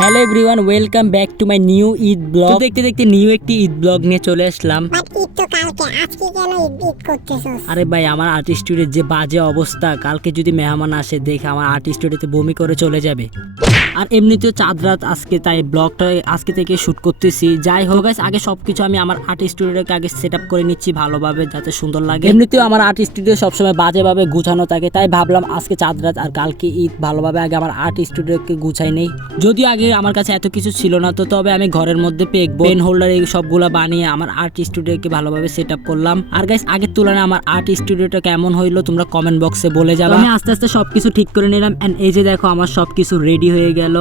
Hello everyone, welcome back to my new Eid blog. দেখতে দেখতে new একটি ঈদ ব্লগ নিয়ে চলে আসলাম। বাট ঈদ তো কালকে, আজকে কেন ঈদ করতেছস? আরে ভাই, আমার আর্টিস্টুডের যে বাজে অবস্থা, কালকে যদি মেহমান আসে দেখে আমার আর্টিস্টুডেতে বমি করে চলে যাবে। আর এমনিতেও চাঁদ রাত আজকে, তাই ব্লগটা আজকে থেকে শুট করতেছি। যাই হোক গাইস, আগে সবকিছু আমি আমার আর্ট স্টুডিওকে আগে সেট আপ করে নিচ্ছি ভালোভাবে, যাতে সুন্দর লাগে। এমনিতেও আমার আর্ট স্টুডিও সবসময় বাজেভাবে গুছানো থাকে, তাই ভাবলাম আজকে চাঁদ রাত আর কালকে ঈদ, ভালোভাবে আগে আমার আর্ট স্টুডিওকে গুছাই নেই। যদিও আগে আমার কাছে এত কিছু ছিল না, তো তবে আমি ঘরের মধ্যে পেন হোল্ডার এই সবগুলা বানিয়ে আমার আর্ট স্টুডিওকে ভালোভাবে সেট আপ করলাম। আর গাইস, আগের তুলনায় আমার আর্ট স্টুডিওটা কেমন হইলো তোমরা কমেন্ট বক্সে বলে যাবে। আমি আস্তে আস্তে সবকিছু ঠিক করে নিলাম, এন্ড এই যে দেখো আমার সবকিছু রেডি হয়ে গেল।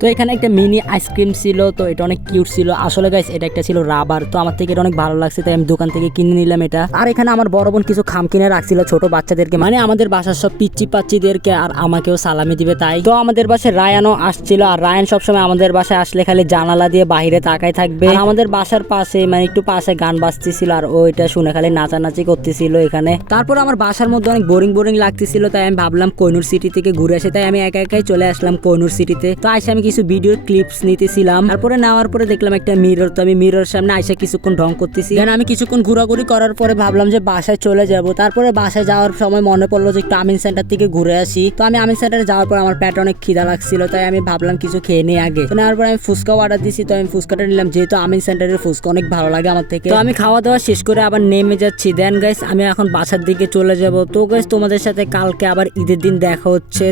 তো এখানে একটা মিনি আইসক্রিম ছিল, তো এটা অনেক কিউট ছিল। আসলে গাইস, এটা একটা ছিল রাবার, তো আমার থেকে এটা অনেক ভালো লাগছে, তাই আমি দোকান থেকে কিনে নিলাম এটা। আর এখানে আমার বড় বোন কিছু খাম কিনে রাখছিল ছোট বাচ্চাদেরকে, মানে আমাদের বাসার সব পিচ্চি পাচ্চিদেরকে, আর আমাকেও সালামি দিবে তাই। তো আমাদের বাসায় রায়ানও আসছিল, আর রায়ান সবসময় আমাদের বাসায় আসলে খালি জানালা দিয়ে বাইরে তাকায় থাকবে। আর আমাদের বাসার পাশে, মানে একটু পাশে গান বাজতেছিল, আর ওইটা শুনে খালি নাচানাচি করতেছিল এখানে। তারপর আমার বাসার মধ্যে অনেক বোরিং লাগতেছিল, তাই আমি ভাবলাম কোহিনুর সিটি থেকে ঘুরে আসে, তাই আমি একা একাই চলে আসলাম কোহিনুর সিটিতে। তো আইসা আমি কিছু ভিডিও ক্লিপস নিতেছিলাম। তারপরে নেওয়ার পরে দেখলাম একটা মিরর, তো আমি মিরর সামনে আইসা কিছুক্ষণ ঢং করতেছি। দেন আমি কিছুক্ষণ ঘোরাঘুরি করার পরে ভাবলাম যে বাসায় চলে যাব। তারপরে বাসায় যাওয়ার সময় মনে পড়লো যে একটু আমিন সেন্টার থেকে ঘুরে আসি। তো আমি আমিন সেন্টারে যাওয়ার পর আমার পেট অনেক খিদা লাগছিল, তাই আমি ভাবলাম কিছু খেয়ে নিই আগে। তো নেওয়ার পরে আমি ফুচকা অর্ডার দিছি, তো আমি ফুচকাটা নিলাম, যেহেতু আমিন সেন্টারের ফুচকা অনেক ভালো লাগে আমার থেকে। তো আমি খাওয়া দাওয়া শেষ করে আবার নেমে যাচ্ছি। দেন গাইস, আমি এখন বাসার দিকে চলে যাব। তো গাইস, তোমাদের সাথে কালকে আবার ঈদের দিন দেখা হচ্ছে।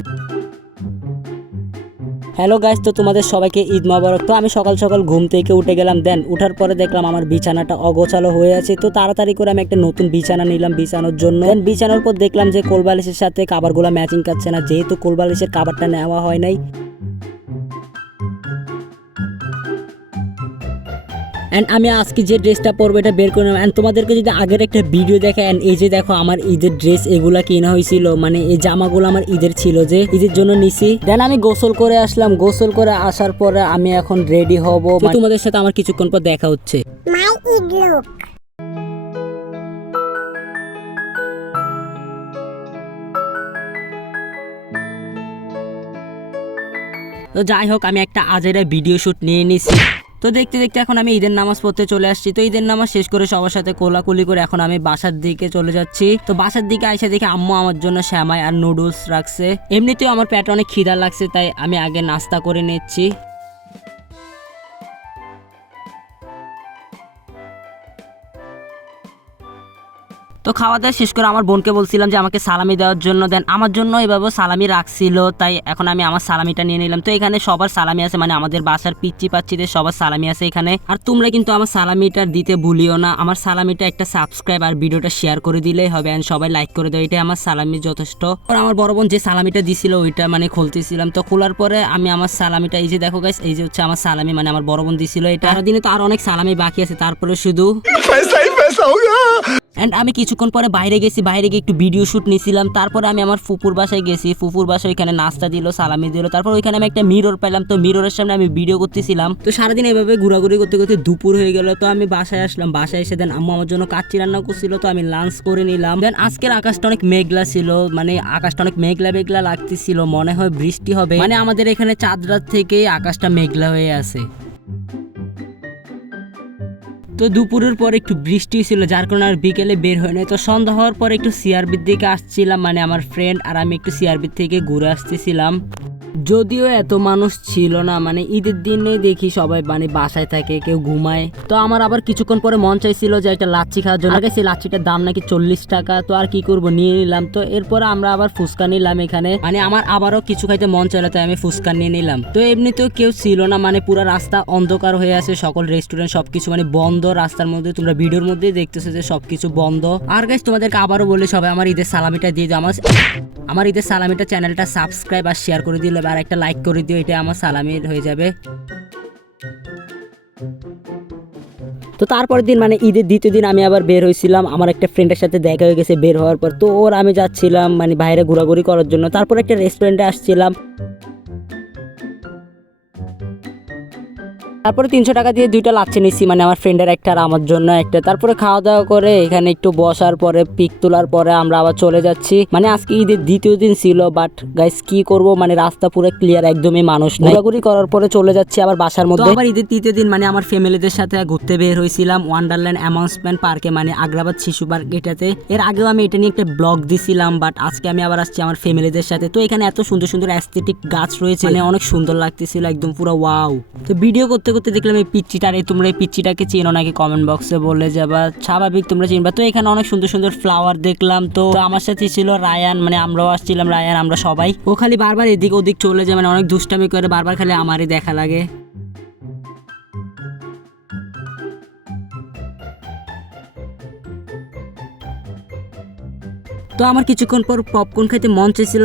হ্যালো গাইস, তো তোমাদের সবাইকে ঈদ মোবারক। তো আমি সকাল সকাল ঘুম থেকে উঠে গেলাম। দেন উঠার পরে দেখলাম আমার বিছানাটা অগোছালো হয়ে আছে, তো তাড়াতাড়ি করে আমি একটা নতুন বিছানা নিলাম বিছানোর জন্য। দেন বিছানোর পর দেখলাম যে কোলবালিশের সাথে কাভারগুলো ম্যাচিং করছে না, যেহেতু কোলবালিশের কাভারটা নেওয়া হয় নাই। এন্ড আমি আজকে যে ড্রেসটা পরবো এটা বের করে নেবো। এন্ড তোমাদেরকে যদি আগের একটা ভিডিও দেখে, এন্ড এই যে দেখো আমার ঈদের ড্রেস এগুলা কেনা হয়েছিল, মানে এই জামাগুলো আমার ঈদের ছিল, যে ঈদের জন্য নিছি। দেন আমি গোসল করে আসলাম। গোসল করে আসার পরে আমি এখন রেডি হব। তোমাদের সাথে আমার কিছুক্ষণ পর দেখা হচ্ছে। মাই ঈদ লুক। তো যাই হোক, আমি একটা আজেরা ভিডিও শুট নিয়ে নিছি। তো দেখতে দেখতে এখন আমি ঈদের নামাজ পড়তে চলে আসছি। তো ঈদের নামাজ শেষ করে সবার সাথে কোলাকুলি করে এখন আমি বাসার দিকে চলে যাচ্ছি। তো বাসার দিকে আইসা দেখে আম্মু আমার জন্য শ্যামাই আর নুডলস রাখছে। এমনিতেও আমার পেটে অনেক খিদা লাগছে, তাই আমি আগে নাস্তা করে নিচ্ছি। তো খাওয়া দাওয়া শেষ করে আমার বোনকে বলছিলাম যে আমাকে সালামি দেওয়ার জন্য। দেন আমার জন্য এভাবে সালামি রাখছিল, তাই এখন আমি আমার সালামিটা নিয়ে নিলাম। তো এখানে সবার সালামি আছে, মানে আমাদের বাসার পিচ্চি পাচ্চিদের সবার সালামি আছে এখানে। আর তোমরা কিন্তু আমার সালামিটা দিতে ভুলিও না। আমার সালামিটা একটা সাবস্ক্রাইব আর ভিডিওটা শেয়ার করে দিলেই হবে, এন্ড সবাই লাইক করে দেয়, এটাই আমার সালামি যথেষ্ট। আর আমার বড় বোন যে সালামিটা দিছিল ওইটা মানে খুলতেছিলাম। তো খোলার পরে আমি আমার সালামিটা, এই যে দেখো গাইস, এই যে হচ্ছে আমার সালামি, মানে আমার বড় বোন দিছিল এটা। আর দিনে তো আর অনেক সালামি বাকি আছে, তারপরে শুধু এন্ড আমি কিছুক্ষণ পরে বাইরে গেছি, বাইরে গিয়ে একটু ভিডিও শুট নিয়েছিলাম। তারপরে আমি আমার ফুপুর বাসায় গেছি। ফুপুর বাসায় ওইখানে নাস্তা দিল, সালামি দিল। তারপর ওইখানে আমি একটা মিরর পেলাম, তো মিররের সামনে আমি ভিডিও করতেছিলাম। তো সারাদিন এভাবে ঘোরাঘুরি করতে করতে দুপুর হয়ে গেল। তো আমি বাসায় আসলাম। বাসায় এসে দেন আম্মু আমার জন্য কাচ্চি রান্না করছিল, তো আমি লাঞ্চ করে নিলাম। দেন আজকের আকাশটা অনেক মেঘলা ছিল, মানে আকাশটা অনেক মেঘলা লাগতেছিল, মনে হয় বৃষ্টি হবে। মানে আমাদের এখানে চাঁদ রাত থেকে আকাশটা মেঘলা হয়ে আছে। তো দুপুরের পর একটু বৃষ্টি ছিল, যার কারণে আর বিকেলে বের হয় নাই। তো সন্ধ্যা হওয়ার পর একটু সিআরবির দিকে আসছিলাম, মানে আমার ফ্রেন্ড আর আমি একটু সিআরবির থেকে ঘুরে আসতেছিলাম। যদিও এত মানুষ ছিল না, মানে ঈদের দিনে দেখি সবাই মানে বাসায় থাকে, কেউ ঘুমায়। তো আমার আবার কিছুক্ষণ পরে মন চাইছিল যে একটা লাচ্ছি খাওয়ার জন্য। সেই লাচ্ছিটার দাম নাকি 40 টাকা। তো আর কি করব, নিয়ে নিলাম। তো এরপর আমরা আবার ফুচকা নিলাম এখানে, মানে আমার আবারও কিছু খাইতে মন চাইলো, তাই আমি ফুচকা নিয়ে নিলাম। তো এমনিতেও কেউ ছিল না, মানে পুরো রাস্তা অন্ধকার হয়ে আছে, সকল রেস্টুরেন্ট সবকিছু মানে বন্ধ রাস্তার মধ্যে। তোমরা ভিডিওর মধ্যে দেখতেছো যে সবকিছু বন্ধ। আর গাইস, তোমাদেরকে আবারও বলে সবাই আমার ঈদের সালামিটা দিয়ে দাও। আমার ঈদের সালামিটা চ্যানেলটা সাবস্ক্রাইব আর শেয়ার করে দিলে আর একটা লাইক করে দিও, এটা আমার সালামির হয়ে যাবে। তো তারপরের দিন মানে ঈদের দ্বিতীয় দিন আমি আবার বের হয়েছিলাম। আমার একটা ফ্রেন্ডের সাথে দেখা হয়ে গেছে বের হওয়ার পর। তো ওর আমি যাচ্ছিলাম মানে বাইরে ঘোরাঘুরি করার জন্য। তারপর একটা রেস্টুরেন্টে আসছিলাম। তারপরে 300 টাকা দিয়ে 2টা লাচ্ছি নিচ্ছি, মানে আমার ফ্রেন্ডের একটা আর আমার জন্য একটা। তারপরে খাওয়া দাওয়া করে এখানে একটু বসার পরে পিক তোলার পরে আমরা আবার চলে যাচ্ছি। মানে আজকে ঈদের দ্বিতীয় দিন ছিল, বাট গাইস কি করব, মানে রাস্তা পুরো ক্লিয়ার, একদমই মানুষ নাই। ঘোরাঘুরি করার পরে চলে যাচ্ছি আবার বাসার মধ্যে। আবার ঈদের তৃতীয় দিন মানে আমার ফ্যামিলিদের সাথে ঘুরতে বের হয়েছিলাম ওয়ান্ডারল্যান্ড অ্যামিউজমেন্ট পার্কে, মানে আগ্রাবাদ শিশু পার্ক এটাতে। এর আগেও আমি এটা নিয়ে একটা ব্লগ দিছিলাম, বাট আজকে আমি আবার আসছি আমার ফ্যামিলিদের সাথে। তো এখানে এত সুন্দর সুন্দর অ্যাস্থেটিক গাছ রয়েছে, মানে অনেক সুন্দর লাগতেছিল, একদম পুরো ওয়াও। তো ভিডিও করতে করতে দেখলাম এই পিচ্চিটার, তোমরা এই পিচ্চিটাকে চেনো নাকি কমেন্ট বক্সে বলে যাবা, স্বাভাবিক তোমরা চিনবা। তো এখানে অনেক সুন্দর সুন্দর ফ্লাওয়ার দেখলাম। তো আমার সাথে ছিল রায়ান, মানে আমরাও আসছিলাম, রায়ান আমরা সবাই। ও খালি বারবার এদিক ওদিক চলে যায়, মানে অনেক দুষ্টামি করে, বারবার খালি আমারই দেখা লাগে। তো আমার কিছুক্ষণ পর পপকর্ন খেতে মন চেয়েছিল,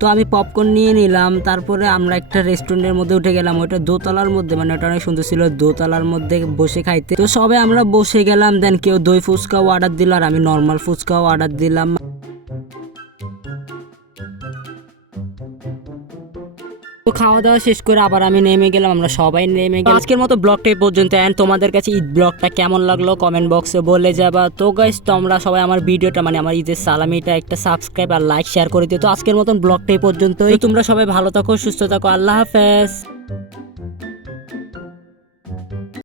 তো আমি পপকর্ন নিয়ে নিলাম। তারপরে আমরা একটা রেস্টুরেন্টের মধ্যে উঠে গেলাম, ওইটা দোতলার মধ্যে, মানে ওটা অনেক সুন্দর ছিল, দোতলার মধ্যে বসে খাইতে। তো সবাই আমরা বসে গেলাম, দেন কেউ দই ফুচকাও অর্ডার দিল আর আমি নর্মাল ফুচকাও অর্ডার দিলাম। তো খাওয়া দাওয়া শেষ করে আবার আমি নেমে গেলাম, আমরা সবাই নেমে গেলাম। আজকের মতো ব্লগটা এই পর্যন্ত। এন্ড তোমাদের কাছে ঈদ ব্লগটা কেমন লাগলো কমেন্ট বক্সে বলে যাবা। তো গাইস তোমরা সবাই আমার ভিডিওটা, মানে আমার ঈদের সালামিটা একটা সাবস্ক্রাইব আর লাইক শেয়ার করে দিও। তো আজকের মতন ব্লগটা এই পর্যন্তই। তোমরা সবাই ভালো থাকো, সুস্থ থাকো, আল্লাহ হাফেজ।